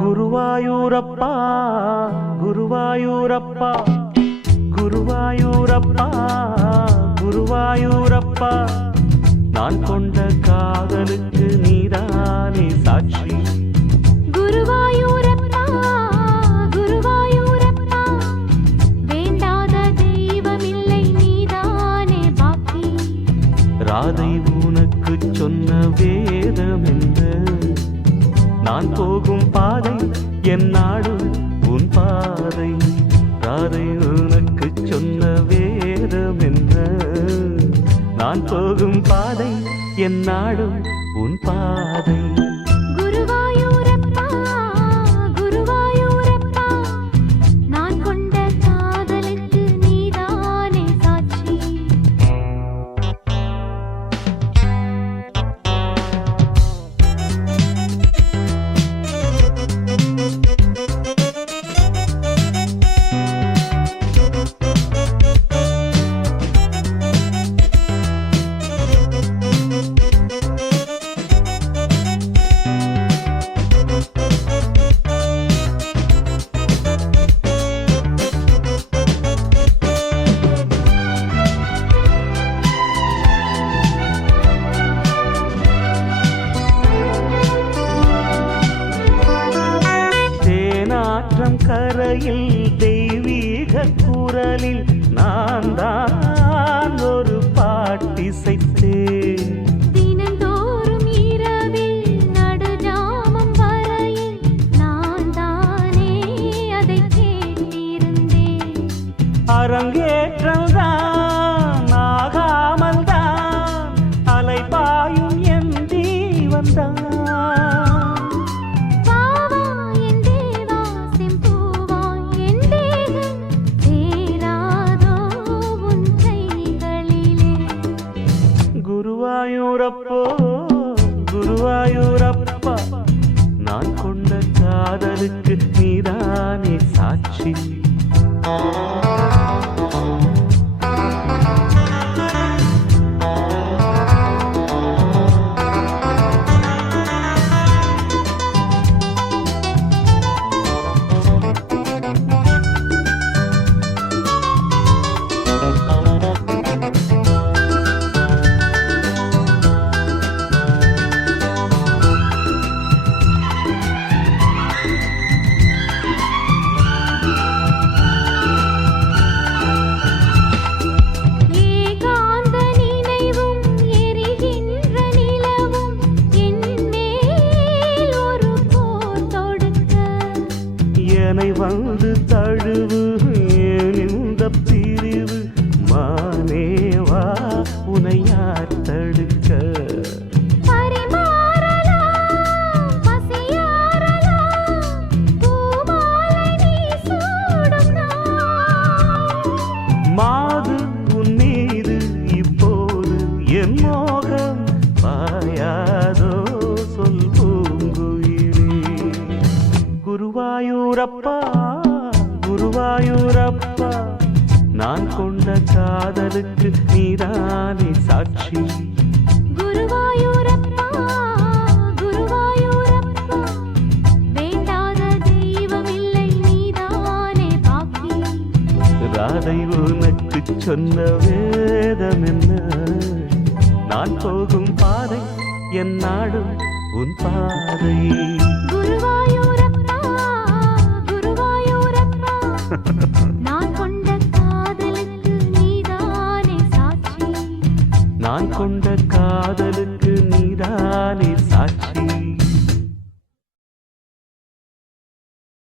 குருவாயூரப்பா குருவாயூரப்பா குருவாயூரப்பா குருவாயூரப்பா நான் கொண்ட காதலுக்கு நீதானே சாட்சி. குருவாயூரப்பா குருவாயூரப்பா வேண்டாத தெய்வமில்லை நீதானே பாக்கி. ராதை உனக்கு சொன்ன வேதம் என்ன? நான் போகும் பாதை என் நாடு உன் பாதை. ராதை உனக்கு சொன்ன வேதம் என்ன? நான் போகும் பாதை என் நாடு உன் பாதை. குருவாயூரப்பா குருவாயூரப்பா நான் கொண்ட காதலுக்கு நீதானே சாட்சி. கரையில் தெய்வீக குரலில் நான் தான் ஒரு பாட்டிசைத்தேன். தினந்தோறும் இரவில் நடுஜாமம் வரையில் நான் தானே அதை கேட்டிருந்தேன். அரங்கேற்றம் தான் ஆகாமல் தான் அலைபாயும் என் ஜீவன்தான். குருவாயூரப்போ குருவாயூரப்பா நான் கொண்ட காதலுக்கு நீதானே சாட்சி. வந்து தழுவு இந்த பிரிவு மானேவா உனை யார் தடுக்க? மாது உன் மீது இப்போது என் மோகம் பாயாதோ சொல் பூங்குயிலே. குருவாயூரப்பா குருவாயூரப்பா நான் கொண்ட காதலுக்கு நீதானே சாட்சி. குருவாயூரப்பா குருவாயூரப்பா வேண்டாத தெய்வமில்லை நீதானே பாக்கி. ராதை உனக்கு சொன்ன வேதம் என்ன? நான் போகும் பாதை என் நாடு உன் பாதை. குருவாயூரப்பா குருவாயூரப்பா நான் கொண்ட காதலுக்கு நீதானே சாட்சி. நான் கொண்ட காதலுக்கு நீதானே சாட்சி.